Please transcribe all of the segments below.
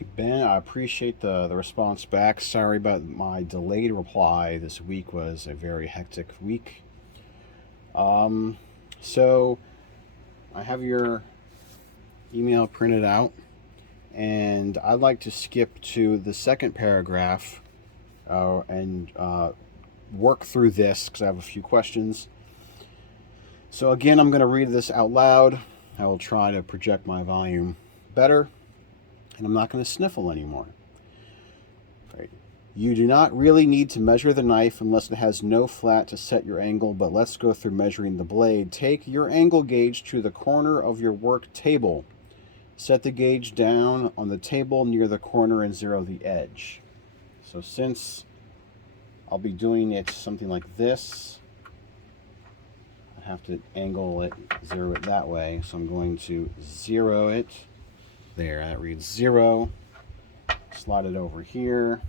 Hey Ben, I appreciate the response back. Sorry about my delayed reply. This week was a very hectic week. Um, so I have your email printed out, and I'd like to skip to the second paragraph and work through this because I have a few questions. So again, I'm going to read this out loud. I will try to project my volume better, and I'm not going to sniffle anymore. Right. You do not really need to measure the knife unless it has no flat to set your angle, but let's go through measuring the blade. Take your angle gauge to the corner of your work table. Set the gauge down on the table near the corner and zero the edge. So since I'll be doing it something like this, I have to angle it, zero it that way. So I'm going to zero it. There, that reads 0. Slide it over here.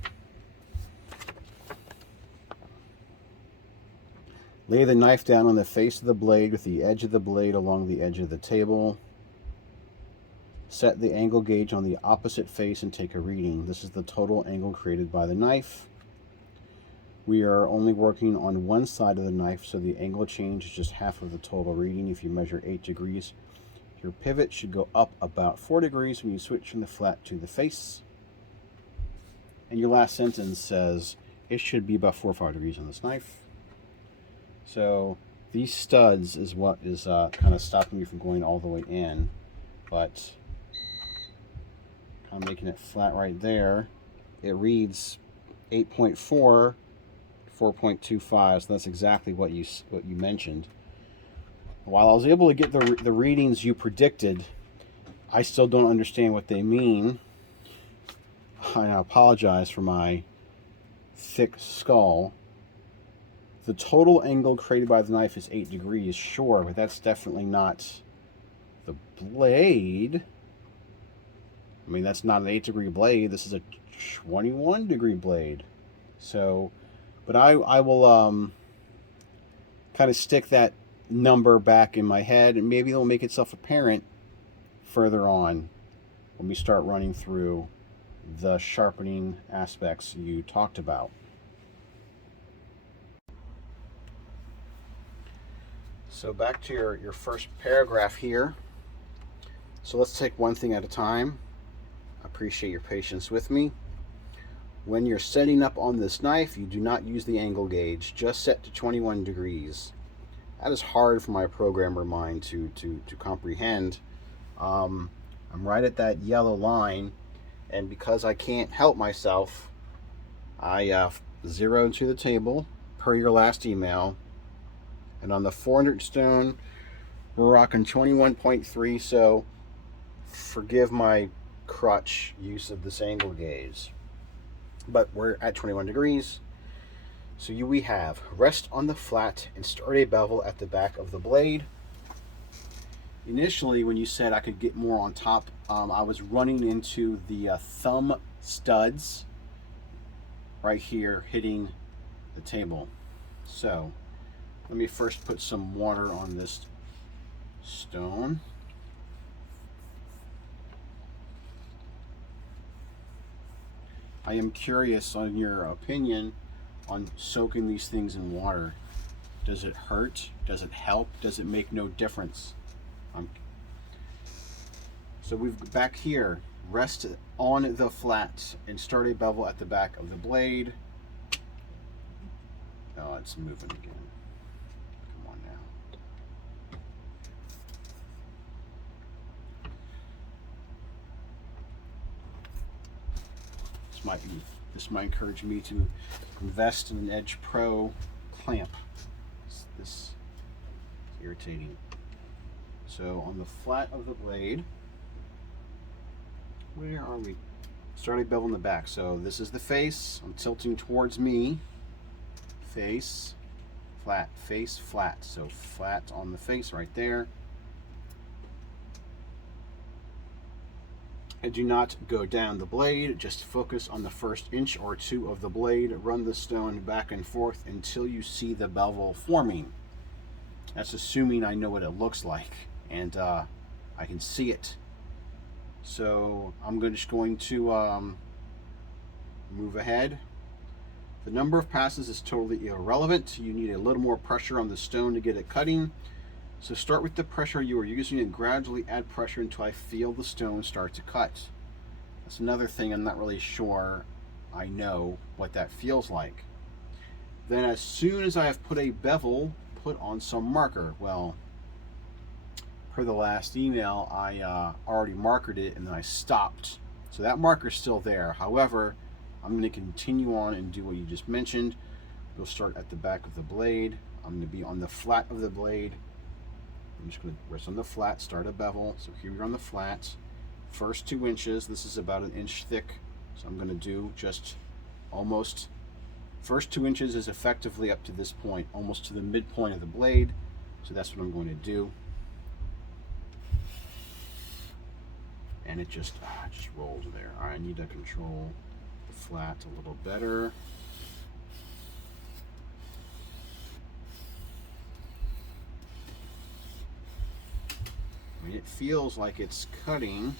Lay the knife down on the face of the blade with the edge of the blade along the edge of the table. Set the angle gauge on the opposite face and take a reading. This is the total angle created by the knife. We are only working on one side of the knife, so the angle change is just half of the total reading. If you measure 8 degrees, your pivot should go up about 4 degrees when you switch from the flat to the face. And your last sentence says it should be about 4 or 5 degrees on this knife. So these studs is what is kind of stopping me from going all the way in, but kind of making it flat right there. It reads 8.4, 4.25, so that's exactly what you mentioned. While I was able to get the readings you predicted, I still don't understand what they mean. I apologize for my thick skull. The total angle created by the knife is 8 degrees, sure, but that's definitely not the blade. I mean, that's not an 8-degree blade. This is a 21-degree blade. So, but I will kind of stick that number back in my head, and maybe it'll make itself apparent further on when we start running through the sharpening aspects you talked about. So back to your first paragraph here. So let's take one thing at a time. I appreciate your patience with me. When you're setting up on this knife, you do not use the angle gauge. Just set to 21 degrees. That is hard for my programmer mind to comprehend. I'm right at that yellow line, and because I can't help myself, I zero to the table per your last email. And on the 400 stone, we're rocking 21.3, so forgive my crutch use of this angle gauge. But we're at 21 degrees. So we have rest on the flat and start a bevel at the back of the blade. Initially, when you said I could get more on top, I was running into the thumb studs right here hitting the table. So let me first put some water on this stone. I am curious on your opinion on soaking these things in water. Does it hurt? Does it help? Does it make no difference? So we've back here, rest on the flat and start a bevel at the back of the blade. Oh, it's moving again. Come on now. This might encourage me to invest in an EdgePro clamp. This is irritating. So on the flat of the blade, where are we? Start a bevel in the back. So this is the face. I'm tilting towards me. Face, flat, face, flat. So flat on the face right there. And do not go down the blade, just focus on the first inch or two of the blade. Run the stone back and forth until you see the bevel forming. That's assuming I know what it looks like, and I can see it. So So I'm just going to move ahead. The number of passes is totally irrelevant. You need a little more pressure on the stone to get it cutting. So start with the pressure you are using and gradually add pressure until I feel the stone start to cut. That's another thing I'm not really sure I know what that feels like. Then as soon as I have put a bevel, put on some marker. Well, per the last email, I already markered it and then I stopped. So that marker's still there. However, I'm going to continue on and do what you just mentioned. We'll start at the back of the blade. I'm going to be on the flat of the blade. I'm just going to rest on the flat, start a bevel. So here we're on the flat. First 2 inches, this is about 1 inch thick. So I'm going to do just almost, first 2 inches is effectively up to this point, almost to the midpoint of the blade. So that's what I'm going to do. And it just rolled there. I need to control the flat a little better. I mean, it feels like it's cutting.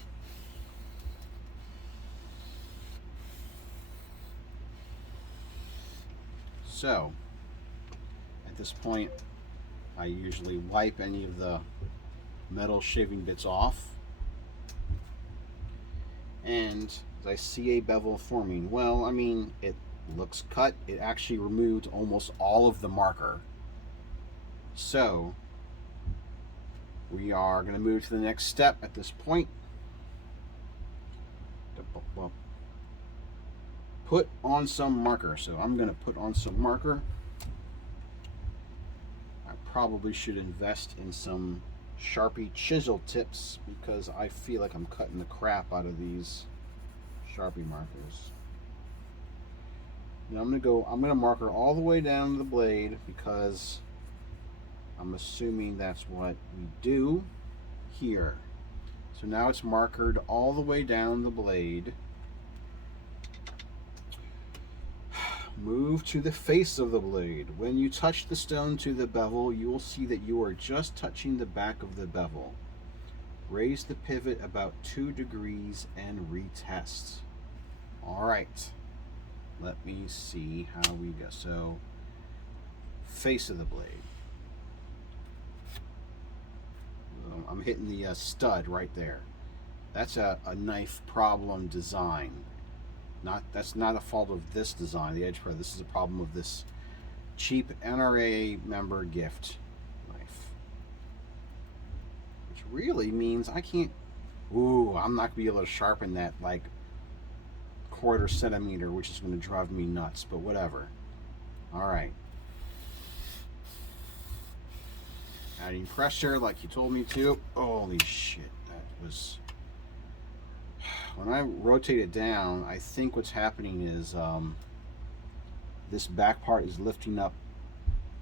So, at this point, I usually wipe any of the metal shaving bits off. And as I see a bevel forming, well, I mean, it looks cut. It actually removed almost all of the marker. So, we are going to move to the next step at this point. Put on some marker. So I'm going to put on some marker. I probably should invest in some Sharpie chisel tips because I feel like I'm cutting the crap out of these Sharpie markers. Now I'm going to marker all the way down the blade because I'm assuming that's what we do here. So now it's markered all the way down the blade. Move to the face of the blade. When you touch the stone to the bevel, you will see that you are just touching the back of the bevel. Raise the pivot about 2 degrees and retest. All right, let me see how we go. So, face of the blade. I'm hitting the stud right there. That's a knife problem design. That's not a fault of this design, the EdgePro. This is a problem of this cheap NRA member gift knife. Which really means I can't, I'm not going to be able to sharpen that like 1/4 centimeter, which is going to drive me nuts, but whatever. All right. Adding pressure like you told me to. Holy shit, that was... When I rotate it down, I think what's happening is this back part is lifting up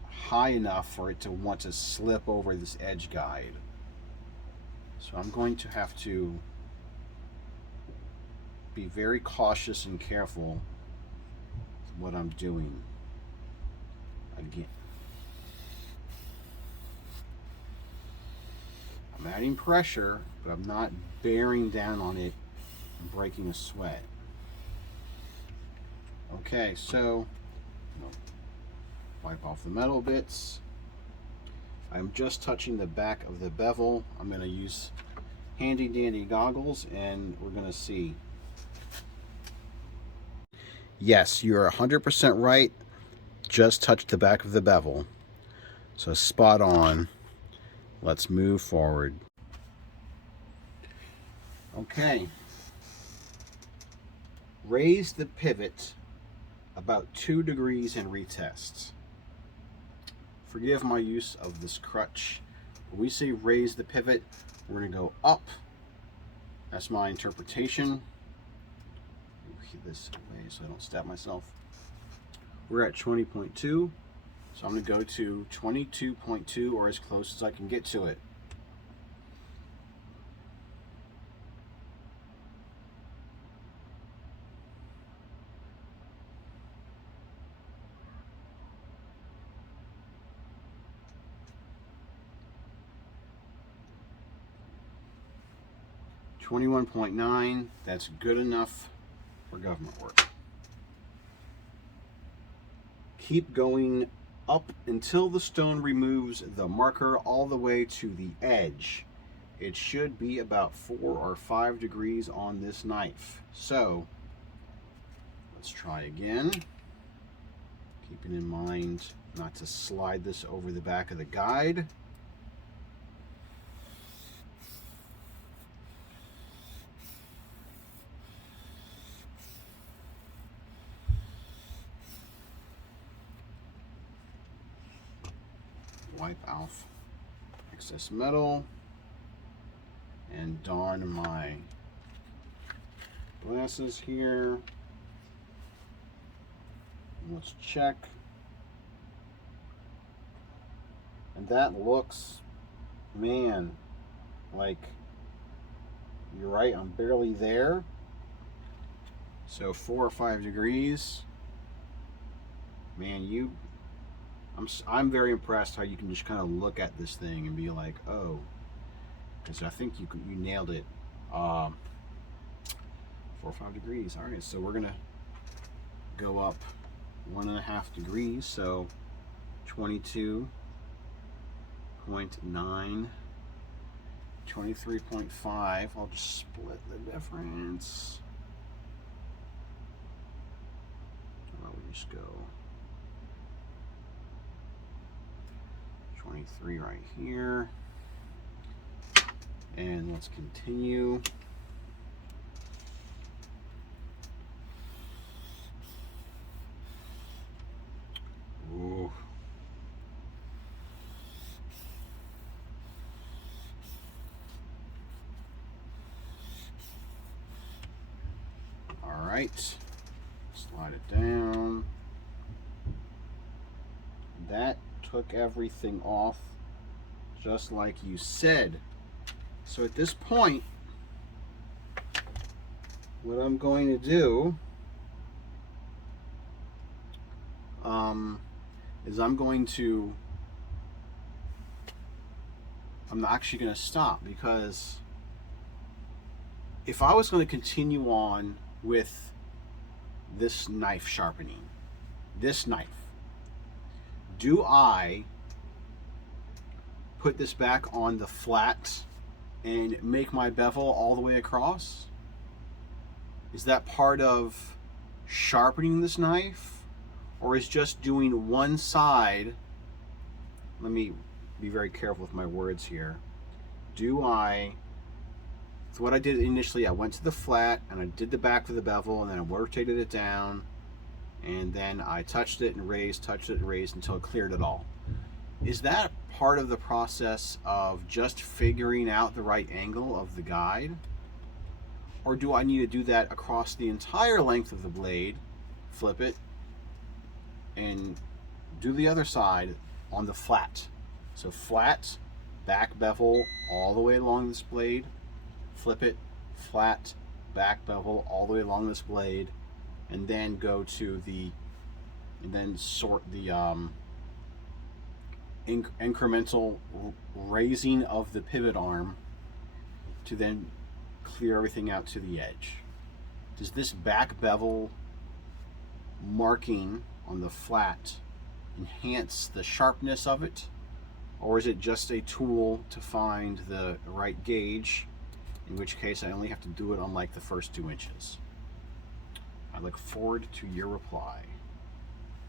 high enough for it to want to slip over this edge guide. So I'm going to have to be very cautious and careful with what I'm doing. Again, I'm adding pressure, but I'm not bearing down on it and breaking a sweat. Okay, so wipe off the metal bits. I'm just touching the back of the bevel. I'm going to use handy dandy goggles and we're going to see. Yes, you're 100% right. Just touch the back of the bevel. So spot on. Let's move forward. Okay. Raise the pivot about 2 degrees and retest. Forgive my use of this crutch. When we say raise the pivot, we're going to go up. That's my interpretation. Keep this away so I don't stab myself. We're at 20.2, so I'm going to go to 22.2 or as close as I can get to it. 21.9, that's good enough for government work. Keep going up until the stone removes the marker all the way to the edge. It should be about 4 or 5 degrees on this knife. So let's try again. Keeping in mind not to slide this over the back of the guide. Wipe off excess metal and don my glasses here. Let's check. And that looks, man, like, you're right, I'm barely there. So 4 or 5 degrees. Man, I'm very impressed how you can just kind of look at this thing and be like, oh, because I think you nailed it. 4 or 5 degrees. All right, so we're gonna go up 1.5 degrees, so 22.9, 23.5. I'll just split the difference. I'll just go 23 right here, and let's continue. Ooh. All right, slide it down. That took everything off just like you said. So at this point, what I'm going to do is I'm actually going to stop, because if I was going to continue on with this knife sharpening, this knife, do I put this back on the flat and make my bevel all the way across? Is that part of sharpening this knife? Or is just doing one side? Let me be very careful with my words here. So what I did initially, I went to the flat and I did the back of the bevel, and then I rotated it down, and then I touched it and raised, until it cleared it all. Is that part of the process of just figuring out the right angle of the guide? Or do I need to do that across the entire length of the blade, flip it, and do the other side on the flat? So flat, back bevel all the way along this blade, flip it, flat, back bevel all the way along this blade, and then go to sort the incremental raising of the pivot arm to then clear everything out to the edge. Does this back bevel marking on the flat enhance the sharpness of it, or is it just a tool to find the right gauge, in which case I only have to do it on like the first 2 inches? I look forward to your reply.